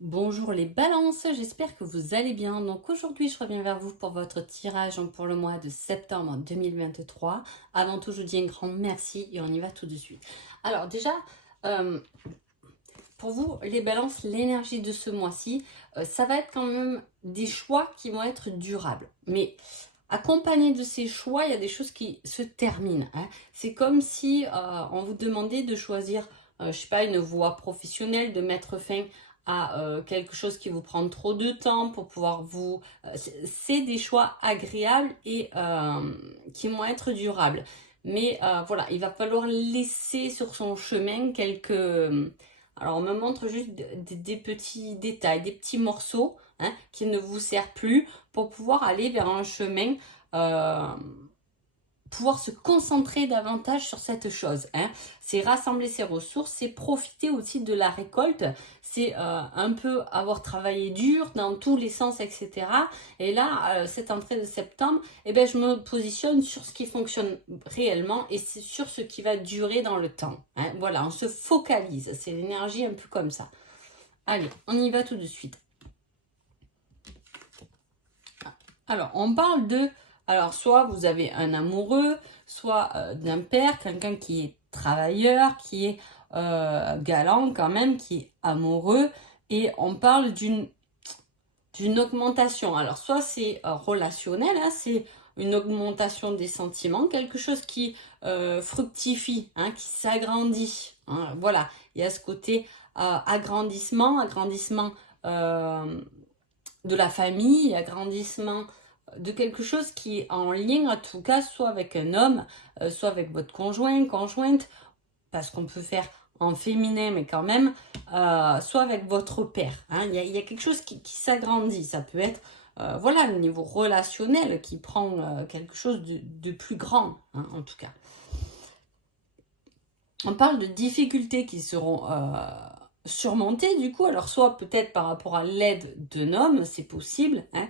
Bonjour les balances, j'espère que vous allez bien. Donc aujourd'hui, je reviens vers vous pour votre tirage pour le mois de septembre 2023. Avant tout, je vous dis un grand merci et on y va tout de suite. Alors déjà, euh, pour vous, les balances, l'énergie de ce mois-ci, ça va être quand même des choix qui vont être durables. Mais accompagné de ces choix, il y a des choses qui se terminent, hein. C'est comme si on vous demandait de choisir, je sais pas, une voie professionnelle, de mettre fin à quelque chose qui vous prend trop de temps pour pouvoir vous... c'est des choix agréables et qui vont être durables. Mais voilà, il va falloir laisser sur son chemin quelques... alors on me montre juste des petits détails, des petits morceaux, hein, qui ne vous servent plus pour pouvoir aller vers un chemin, euh, pouvoir se concentrer davantage sur cette chose, hein. C'est rassembler ses ressources, c'est profiter aussi de la récolte, c'est un peu avoir travaillé dur dans tous les sens, etc. Et là, cette entrée de septembre, eh ben, je me positionne sur ce qui fonctionne réellement et c'est sur ce qui va durer dans le temps, hein. Voilà, on se focalise, c'est l'énergie un peu comme ça. Allez, on y va tout de suite. Alors, on parle de... Alors, soit vous avez un amoureux, soit d'un père, quelqu'un qui est travailleur, qui est galant quand même, qui est amoureux. Et on parle d'une augmentation. Alors, soit c'est relationnel, hein, c'est une augmentation des sentiments, quelque chose qui fructifie, hein, qui s'agrandit, hein. Voilà, il y a ce côté agrandissement de la famille, agrandissement de quelque chose qui est en lien, en tout cas, soit avec un homme, soit avec votre conjoint, conjointe, parce qu'on peut faire en féminin, mais quand même, soit avec votre père, hein. Il y a quelque chose qui s'agrandit. Ça peut être, voilà, le niveau relationnel qui prend quelque chose de plus grand, hein, en tout cas. On parle de difficultés qui seront surmontées, du coup, alors soit peut-être par rapport à l'aide d'un homme, c'est possible, hein,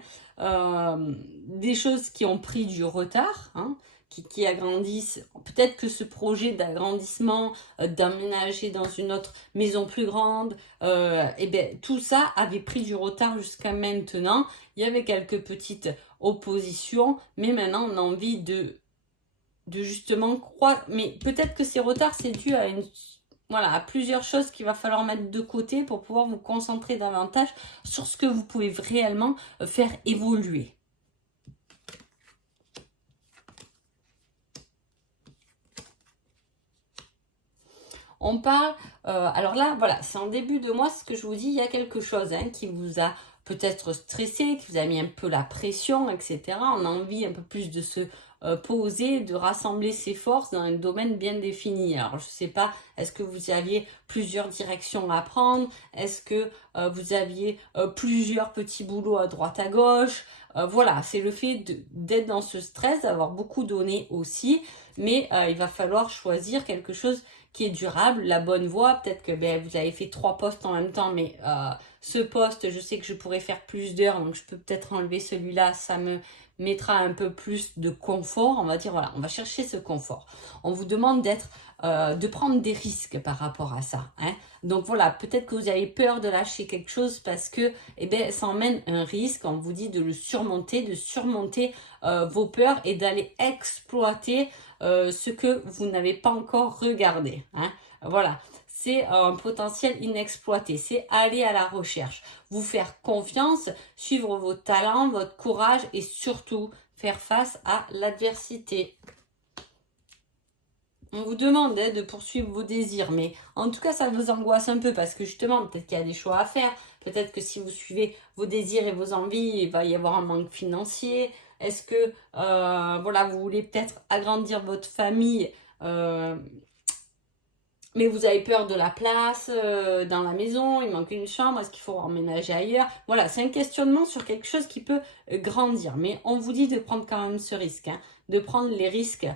des choses qui ont pris du retard, hein, qui agrandissent, peut-être que ce projet d'agrandissement, d'aménager dans une autre maison plus grande, et ben, tout ça avait pris du retard jusqu'à maintenant. Il y avait quelques petites oppositions, mais maintenant on a envie de justement croire. Mais peut-être que ces retards, c'est dû à voilà, à plusieurs choses qu'il va falloir mettre de côté pour pouvoir vous concentrer davantage sur ce que vous pouvez réellement faire évoluer. On parle, alors là, voilà, c'est en début de mois, ce que je vous dis, il y a quelque chose, hein, qui vous a peut-être stressé, qui vous a mis un peu la pression, etc. On a envie un peu plus de se poser, de rassembler ses forces dans un domaine bien défini. Alors, je ne sais pas, est-ce que vous aviez plusieurs directions à prendre? Est-ce que vous aviez plusieurs petits boulots à droite à gauche? Voilà, c'est le fait d'être dans ce stress, d'avoir beaucoup donné aussi, mais il va falloir choisir quelque chose qui est durable, la bonne voie. Peut-être que ben, vous avez fait 3 postes en même temps, mais ce poste, je sais que je pourrais faire plus d'heures, donc je peux peut-être enlever celui-là, ça me mettra un peu plus de confort. On va dire, voilà, on va chercher ce confort. On vous demande de prendre des risques par rapport à ça, hein. Donc voilà, peut-être que vous avez peur de lâcher quelque chose parce que eh ben, ça emmène un risque. On vous dit de le surmonter, de surmonter vos peurs et d'aller exploiter ce que vous n'avez pas encore regardé, hein. Voilà, c'est un potentiel inexploité, c'est aller à la recherche, vous faire confiance, suivre vos talents, votre courage et surtout faire face à l'adversité. On vous demande, hein, de poursuivre vos désirs, mais en tout cas, ça vous angoisse un peu parce que justement, peut-être qu'il y a des choix à faire. Peut-être que si vous suivez vos désirs et vos envies, il va y avoir un manque financier. Est-ce que, voilà, vous voulez peut-être agrandir votre famille, euh, mais vous avez peur de la place dans la maison, il manque une chambre, est-ce qu'il faut emménager ailleurs? Voilà, c'est un questionnement sur quelque chose qui peut grandir. Mais on vous dit de prendre quand même ce risque, hein, de prendre les risques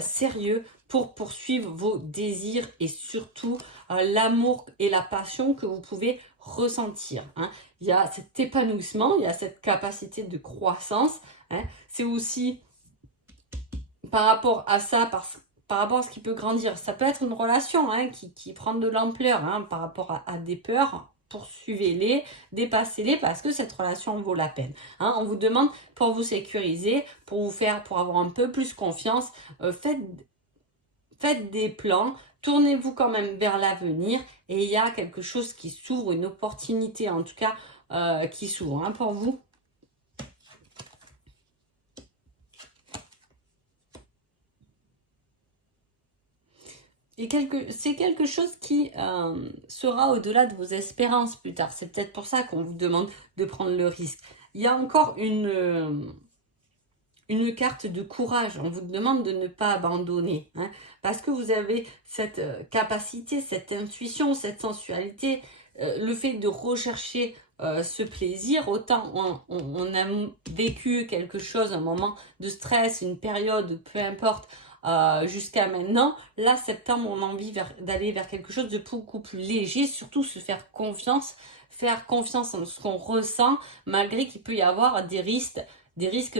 sérieux pour poursuivre vos désirs et surtout l'amour et la passion que vous pouvez ressentir, hein. Il y a cet épanouissement, il y a cette capacité de croissance, hein. C'est aussi par rapport à ça, par rapport à ce qui peut grandir. Ça peut être une relation, hein, qui prend de l'ampleur, hein, par rapport à des peurs. poursuivez-les, dépassez-les parce que cette relation vaut la peine. Hein, on vous demande pour vous sécuriser, pour avoir un peu plus confiance, faites des plans, tournez-vous quand même vers l'avenir et il y a quelque chose qui s'ouvre, une opportunité en tout cas qui s'ouvre hein, pour vous. Et c'est quelque chose qui sera au-delà de vos espérances plus tard. C'est peut-être pour ça qu'on vous demande de prendre le risque. Il y a encore une carte de courage. On vous demande de ne pas abandonner. Hein, parce que vous avez cette capacité, cette intuition, cette sensualité, le fait de rechercher ce plaisir. Autant on a vécu quelque chose, un moment de stress, une période, peu importe, jusqu'à maintenant. Là, septembre, on a envie d'aller vers quelque chose de beaucoup plus léger, surtout se faire confiance en ce qu'on ressent, malgré qu'il peut y avoir des risques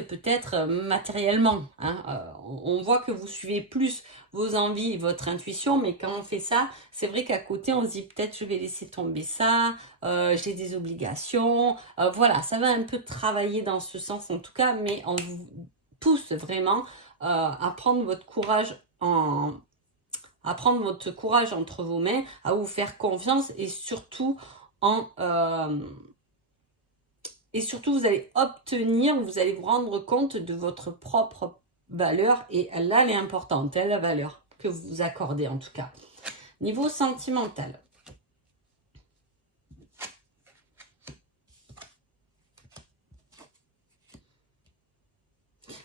peut-être matériellement. Hein. On voit que vous suivez plus vos envies, votre intuition, mais quand on fait ça, c'est vrai qu'à côté, on se dit peut-être je vais laisser tomber ça, j'ai des obligations. Voilà, ça va un peu travailler dans ce sens en tout cas, mais on vous pousse vraiment à prendre votre courage entre vos mains, à vous faire confiance et surtout vous allez obtenir, vous allez vous rendre compte de votre propre valeur et là elle est importante, la valeur que vous vous accordez en tout cas. Niveau sentimental.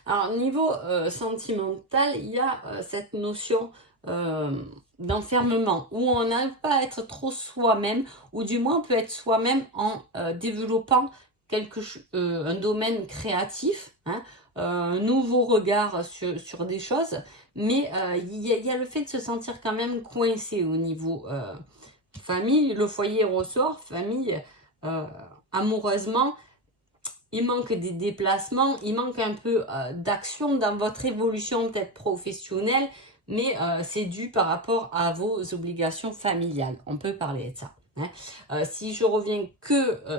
Alors, niveau sentimental, il y a cette notion d'enfermement, où on n'arrive pas à être trop soi-même, ou du moins on peut être soi-même en développant un domaine créatif, hein, un nouveau regard sur des choses, mais il y a le fait de se sentir quand même coincé au niveau famille, le foyer ressort, famille, amoureusement, il manque des déplacements, il manque un peu d'action dans votre évolution peut-être professionnelle, mais c'est dû par rapport à vos obligations familiales. On peut parler de ça. Hein. Si je reviens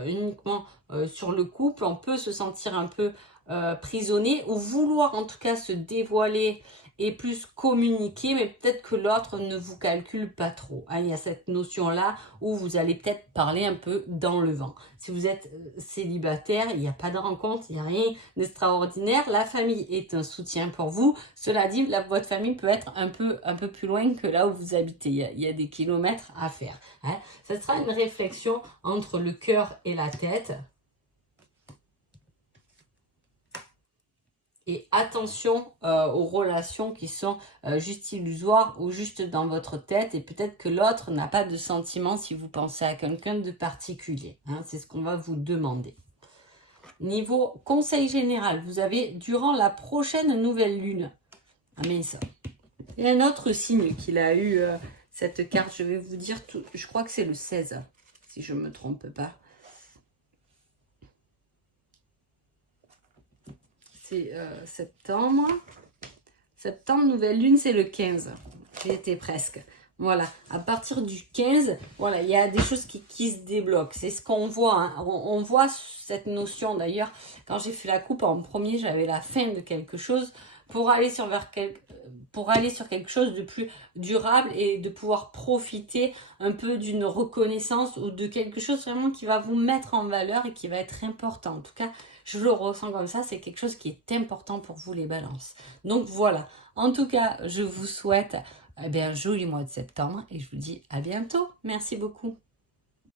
uniquement sur le couple, on peut se sentir un peu prisonnier ou vouloir en tout cas se dévoiler et plus communiquer, mais peut-être que l'autre ne vous calcule pas trop. Hein. Il y a cette notion-là où vous allez peut-être parler un peu dans le vent. Si vous êtes célibataire, il n'y a pas de rencontre, il n'y a rien d'extraordinaire. La famille est un soutien pour vous. Cela dit, votre famille peut être un peu plus loin que là où vous habitez. Il y a des kilomètres à faire. Hein. Ce sera une réflexion entre le cœur et la tête. Et attention aux relations qui sont juste illusoires ou juste dans votre tête. Et peut-être que l'autre n'a pas de sentiment si vous pensez à quelqu'un de particulier. Hein, c'est ce qu'on va vous demander. Niveau conseil général, vous avez durant la prochaine nouvelle lune. Ah mais ça. Il y a un autre signe qu'il a eu cette carte. Je vais vous dire tout. Je crois que c'est le 16, si je ne me trompe pas. Septembre. Septembre, nouvelle lune, c'est le 15. J'y étais presque. Voilà, à partir du 15, voilà, il y a des choses qui se débloquent. C'est ce qu'on voit. Hein. On voit cette notion d'ailleurs. Quand j'ai fait la coupe en premier, j'avais la fin de quelque chose pour aller sur quelque chose de plus durable et de pouvoir profiter un peu d'une reconnaissance ou de quelque chose vraiment qui va vous mettre en valeur et qui va être important. En tout cas, je le ressens comme ça, c'est quelque chose qui est important pour vous les balances. Donc voilà, en tout cas, je vous souhaite un joli mois de septembre et je vous dis à bientôt. Merci beaucoup.